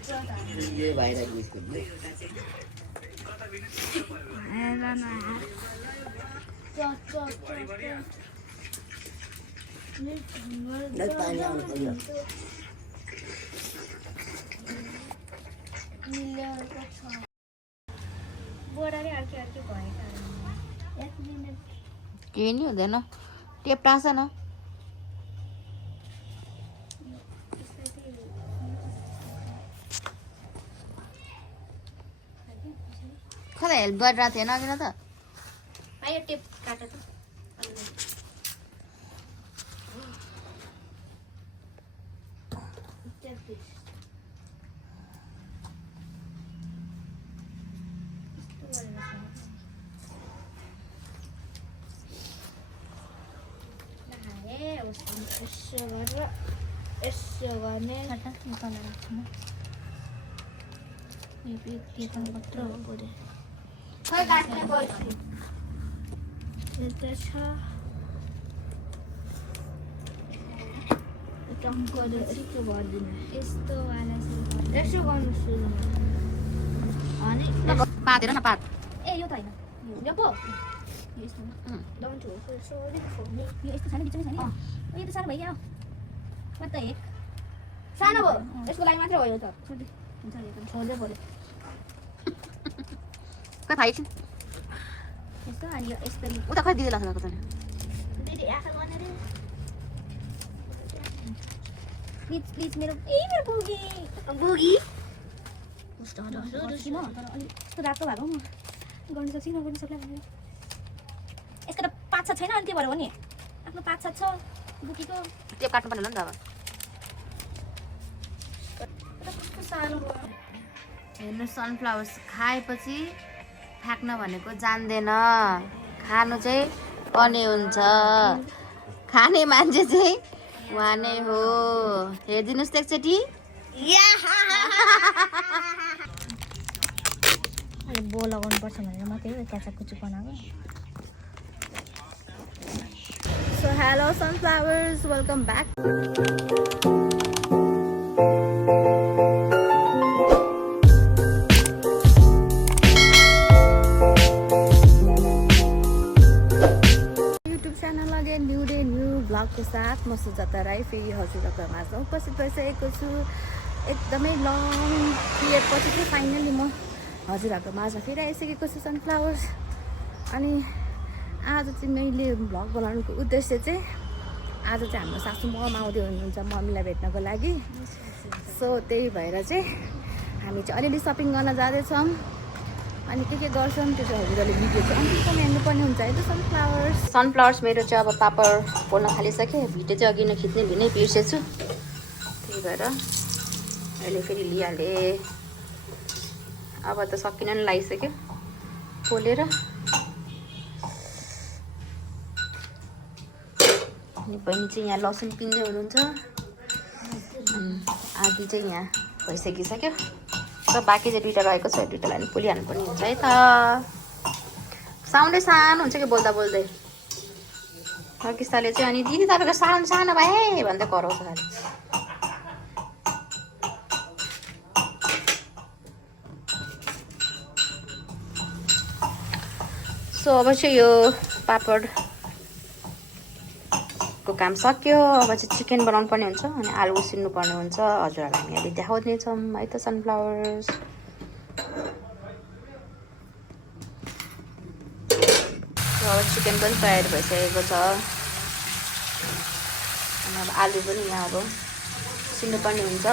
ये viral biscuit ले दस पानी आउनु पर्यो केही नि हुँदैन टेप टाँस न कता हेल्प गरिरहेको थिएन अघि न त टेप काट त यसो गर्ने कत्रो हो बोले खै काट्ने पर्छ यता छ टङ्कले यस्तो भर्दिनु यस्तो वाला चाहिँ यसो गर्नु सुरु अनि पात हेर न पात ए यो त होइन यो पो यो यस्तो डोन्ट हो सरी यो यस्तो छ नि बिचमा छ नि यो त सानो भइगयो कता एक सानो भयो यसको लागि मात्र हो यो त छोड्दै हुन्छ नि छोड्दै पर्यो कता आइछ यस्तो अनि यो यसरी उता खै दिदी लाग्छ त दिदी आँखा गर्ने रे प्लिज मेरो बुगी कस्तो यस्तो रातो भएको म गर्नु सक्छु नगर्नु सक्ला भने यसको त 5-6 छैन अनि त्यो भएर हो नि आफ्नो 5-6 छ बुकीको टेप काट्नु पर्ने होला नि त अब कस्तो सानो भयो हेर्नु सनफ्लावर्स खाएपछि फ्याँक्न भनेको जान्दैन खानु चाहिँ पर्ने हुन्छ खाने मान्छे चाहिँ उहाँ नै हो हेरिदिनुहोस् त एकचोटि बो लगाउनु पर्छ भनेर मात्रै हो क्याचा कुचु बनाएको so hello sunflowers welcome back ब्लगको साथ म सुजाता राई फेरि हजुरहरूको माझमा उपस्थित भइसकेको छु एकदमै लङ पिरियडपछि चाहिँ फाइनली म हजुरहरूको माझमा फेरि आइसकेको छु सनफ्लावर्स अनि आज चाहिँ मैले भ्लग बनाउनुको उद्देश्य चाहिँ आज चाहिँ हाम्रो सासू मम आउँदै हुनुहुन्छ मम्मीलाई भेट्नको लागि सो त्यही भएर चाहिँ हामी चाहिँ अलिअलि सपिङ गर्न जाँदैछौँ अनि के गर्छौँ त्यो चाहिँ हजुरहरूले भिडियो चाहिँ अन्तिमसम्म हेर्नुपर्ने हुन्छ है त सनफ्लावर्स मेरो चाहिँ अब पापड पोल्न थालिसकेँ भिडियो चाहिँ अघि नै खिच्ने भिनै बिर्सेछु त्यही भएर अहिले फेरि लिइहालेँ अब त सकिन नि लागिसक्यो पोलेर अनि बहिनी चाहिँ यहाँ लसुन पिन्दै हुनुहुन्छ आदि चाहिँ यहाँ भइसकिसक्यो र बाँकी चाहिँ दुइटा रहेको छ दुइटालाई पनि पोलिहाल्नु पर्ने हुन्छ है त साउन्डै सानो हुन्छ कि बोल्दा बोल्दै किस्ताले चाहिँ अनि दिदी तपाईँको साउन्ड सानो भए भन्दै कराउँछ खालि सो अब चाहिँ यो पापडको काम सक्यो अब चाहिँ चिकन बनाउनु पर्ने हुन्छ अनि आलु उसिन्नु पर्ने हुन्छ हजुरहरूलाई हामी अहिले देखाउँदैछौँ है त सनफ्लावर्स अब चिकन पनि तयार भइसकेको छ अनि अब आलु पनि यहाँ अब उसिन्नु पर्ने हुन्छ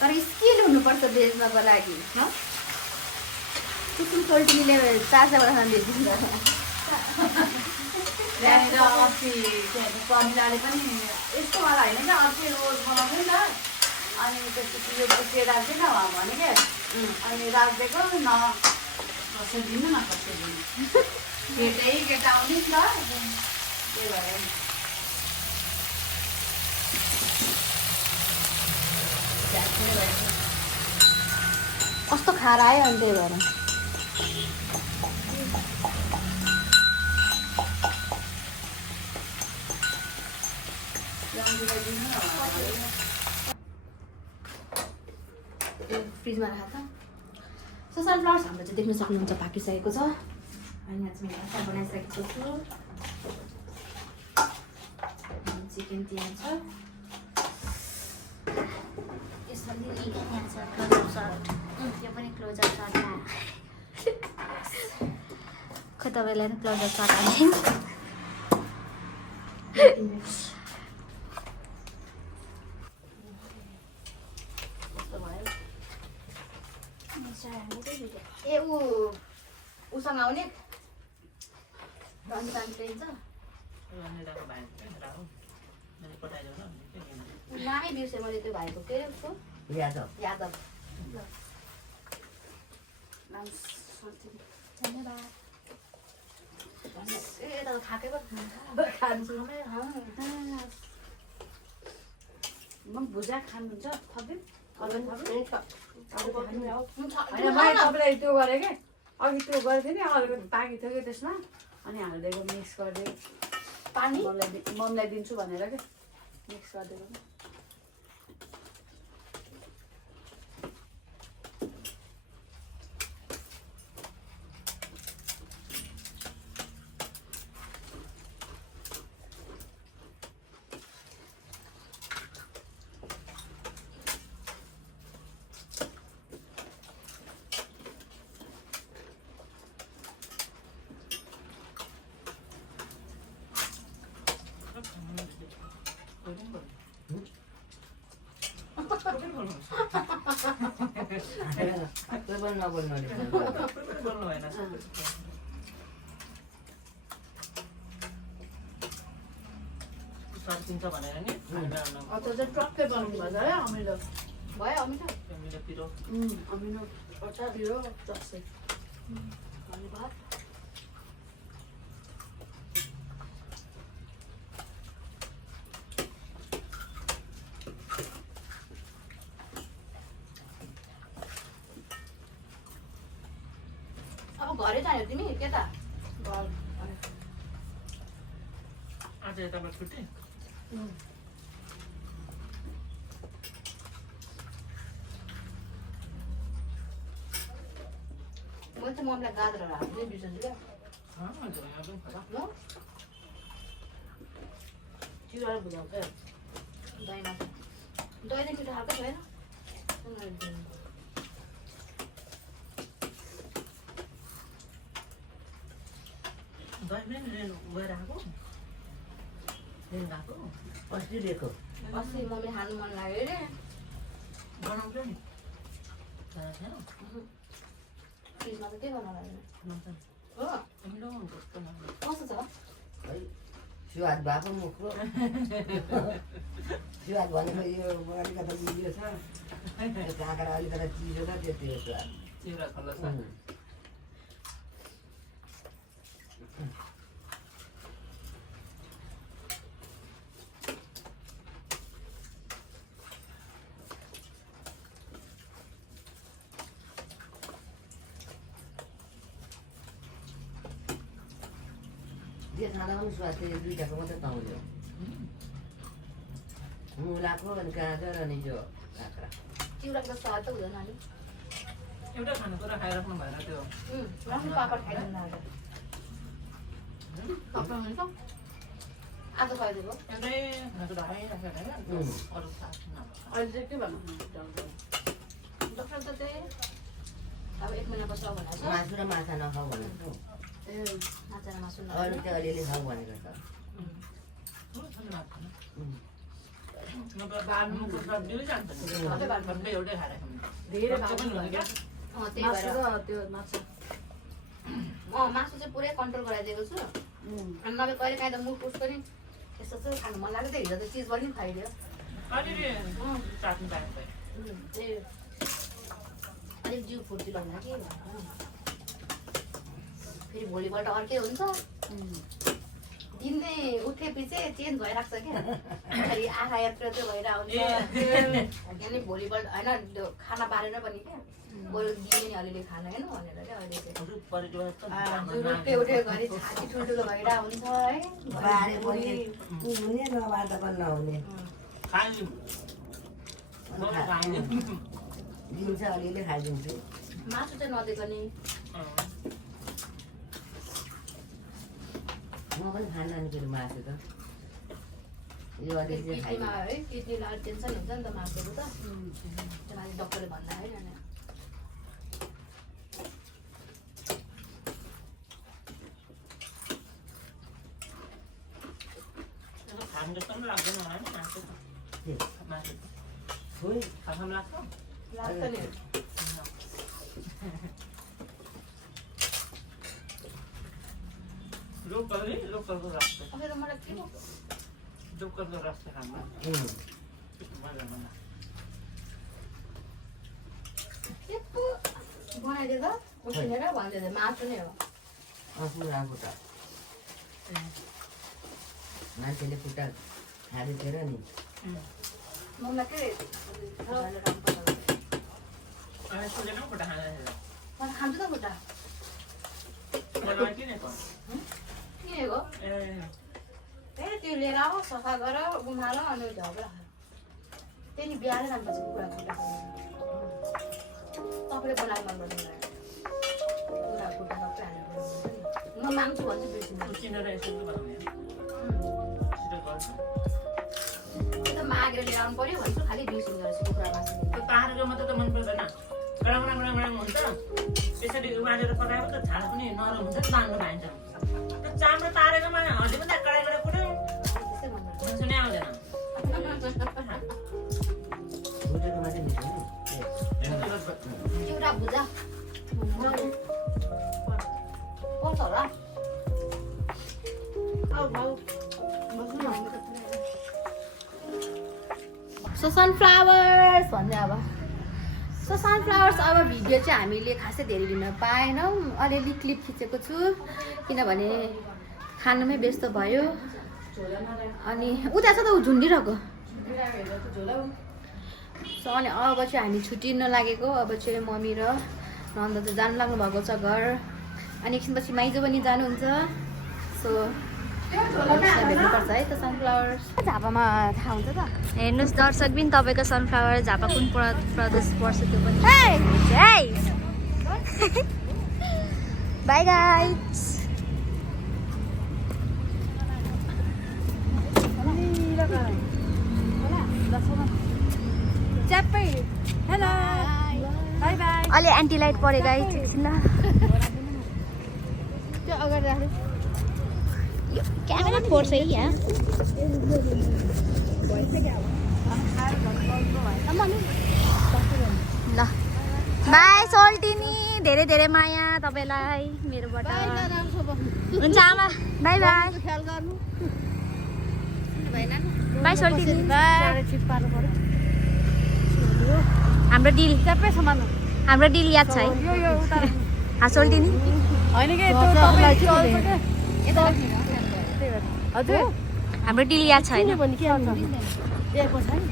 तर स्किल हुनुपर्छ बेच्नको लागि कुकुर पोल्ट्रीले चार्जबाट बेच्नु पनि यस्तोवाला होइन क्या अर्कै रोज बनाउँदै नि त अनि त्यसपछि यो बुके राख्दैन भने क्या अनि राखिदिएको न कसै दिनु न कसै दिनु केटा आउने नि त त्यही भएर कस्तो खारा आयो अनि त्यही भएर फ्रिजमा राख त सो सनफ्लावर्स हाम्रो चाहिँ देख्न सक्नुहुन्छ पाकिसकेको छ अनि यहाँ चाहिँ मैले अचार बनाइसकेको छु चिकन त्यहाँ छ यसरी यहाँ छ क्लोजअप सर्ट यो पनि क्लोजअप सर्ट खै तपाईँलाई पनि क्लोजअप सर्ट हाल्छौँ ए उसँग आउने रन्जान ट्रेन छ नामै बिर्सेँ मैले त्यो भाइको के अरे उसको यादव यादव धन्यवाद ए यता त खाएकै पो खान्छु म भुजा खानुहुन्छ थप्यो होइन मैले तपाईँलाई त्यो गरेँ कि अघि त्यो गरेको थिएँ नि अलिकति बाँकी थियो कि त्यसमा अनि हालिदिएको मिक्स गरिदिएको पानी मम्मीलाई दिन्छु भनेर क्या मिक्स गरिदिएको कोही पनि नबोल्नु अचार चाहिँ टक्कै बनाउनु भन्छ है अमिलो भयो अमिलो अमिलो अचार पिरो टक्कै धन्यवाद अब घरै जाने तिमी के त आज यताबाट छुट्टी म चाहिँ मम्मीलाई गाजरहरू हाल्दै बिर्सन्छु क्या ल चिउराहरू बुझाउँछ दहीमा दही नै छिटो खाएको छैन गएर आएको लिनु गएको अस्ति लिएको अस्ति मम्मी खानु मन लाग्यो अरे बनाउँछ नि थिएन फ्रिजमा त के गर्नु लाग्यो हो अमिलो कस्तो नमिलो कस्तो छ है सुवाद भएको मुखको सुवाद भनेको यो अलिकति उयो छ त्यो काँक्रा अलिकति चिसो छ त्यो स्वाद चिउरा खल्लो छ जे खाँदा पनि स्वाद त्यो दुईटाको मात्रै पाउँथ्यो मुलाको अनि गाजर अनि यो काँक्रा चिउराको त स्वाद त हुँदैन नि एउटा खानेकुरा खाइराख्नु भएर त्यो राम्रो पापड खाइदिनु लाग्यो पापड हुन्छ आज खाइदिएको एउटै खानेकुरा खाइराखेको होइन अरू थाहा छैन अहिले चाहिँ के भन्नु डक्टर त चाहिँ अब 1 महिना पछि भनेको छ मासु र माछा नखाऊ भनेको ए माछा र मासु अरू चाहिँ अलिअलि खाऊ भनेको छ बार्नुको सब्जी जान्छ नि एउटै खाएर धेरै पनि हुन्छ क्या त्यही मासु भएर र त्यो माछा म मासु चाहिँ पुरै कन्ट्रोल गराइदिएको छु अनि नभए कहिले काहीँ त मुख उस पनि यस्तो चाहिँ खानु मन लाग्यो त हिजो त चिज पनि खाइदियो अलिअलि चाट्नु पाएको त्यही अलिक जिउ फुर्ती लाग्ला के भनेर फेरि भोलिपल्ट अर्कै हुन्छ दिनै उठेपछि चाहिँ चेन्ज भइरहेको छ क्या फेरि आँखा यत्रो यत्रो भएर आउँछ अनि भोलिपल्ट होइन त्यो खाना बारेर पनि क्या बरु दिने नि अलिअलि खाना होइन भनेर क्या अहिले चाहिँ रुप्पे उठ्यो घरि छाती ठुल्ठुलो भएर हुन्छ है बारे पनि हुने नबार्दा पनि नहुने दिन्छ अलिअलि खाइदिन्छु मासु चाहिँ नदिएको नि म पनि खान्न नि फेरि मासु त यो अलिअलि चाहिँ किडनीमा खाइदिन्छु है किडनीलाई टेन्सन हुन्छ नि त मासुको त त्यो माथि डक्टरले भन्दा है नानी खानु जस्तो पनि लाग्दैन मलाई नि मासु मासु खोइ खानु लाग्छ लाग्छ नि लोकलको रस अझै त मलाई के लोकलको रस चाहिँ खानु मजा मजा त्यस्तो बनाइदिएर उसिनेर भनिदिएर मासु नै हो पुरा खुट्टा मान्छेले खुट्टा खाँदैथेर नि मम्मीलाई के सुनेन खुट्टा खाँदाखेरि म खान्छु त खुट्टा मलाई किनेको किनेको ए ए त्यो लिएर आऊ सफा गर उमाल अनि झगडा त्यही नि बिहानै जानुपर्छ कुरा खुट्टा तपाईँले बनाएको मन पर्दैन कुरा खुट्टा सबै हालेर म माग्छु भन्छु बिर्सिनु उसिनेर यसो बनाउने छिटो गर्छ त्यो त मागेर लिएर आउनु पर्यो भन्छु खालि बिर्सिनु रहेछ कुखुरा मासु त्यो तारेको मात्रै त मन पर्दैन गडङ हुन्छ त्यसरी उमालेर पकाएको त छाला पनि नरम हुन्छ तान्नु खाइन्छ त्यो चाम्रो तारेकोमा हड्डी पनि कडाइबाट कुट्यो त्यस्तै मन पर्छ मासु नै आउँदैन भुटेको मात्रै मिठो नि चिउरा भुजा पाउँछ होला सो सनफ्लावर्स भन्ने अब सो सनफ्लावर्स अब भिडियो चाहिँ हामीले खासै धेरै दिन पाएनौँ अलिअलि क्लिप खिचेको छु किनभने खानुमै व्यस्त भयो अनि उता छ त ऊ झुन्डिरहेको सो अनि अब चाहिँ हामी छुट्टिन लागेको अब चाहिँ मम्मी र नन्द चाहिँ जानु लाग्नु भएको छ घर अनि एकछिनपछि माइजो पनि जानुहुन्छ सो भेट्नुपर्छ है त सनफ्लावर्स झापामा थाहा हुन्छ त हेर्नुहोस् दर्शक पनि तपाईँको सनफ्लावर झापा कुन प्रदेश पर्छ त्यो पनि बाई गाइस च्याप्पै हेलो बाई बाई अलि एन्टी लाइट पऱ्यो गाइस एकछिन ल त्यो अगाडि राख्नु यो क्यामेरा फोर्छ है यहाँ ल बाई सोल्टिनी धेरै धेरै माया तपाईँलाई मेरोबाट हुन्छ आमा बाई बाई ख्याल गर्नु बाई सोल्टिनी हाम्रो डिल सबै सामान हाम्रो डिल याद छ है यो उता सोल्टिनी होइन कि त्यो तपाईलाई हजुर हाम्रो डिल याद छ होइन भने के आउँछ दिएको छ नि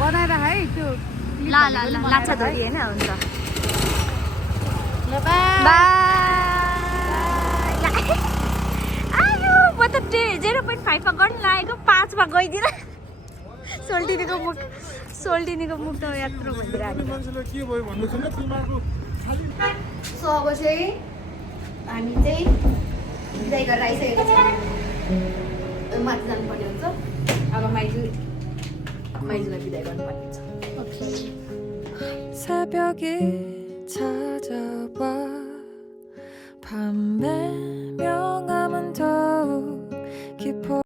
बनाएर है त्यो ल ल ल लाछा धोरी होइन हुन्छ ल बाई बाई आयो म त 0.5 मा गर्नु लागेको 5 मा गइदिन सोल्टिनीको मुख त यत्रो भनिरहेको सो अब चाहिँ हामी चाहिँ बिदाई गरेर आइसकेको छौँ माथि जानुपर्ने हुन्छ अब माइजूलाई बिदाई गर्नुपर्ने हुन्छ 새벽이 찾아와 밤에 명한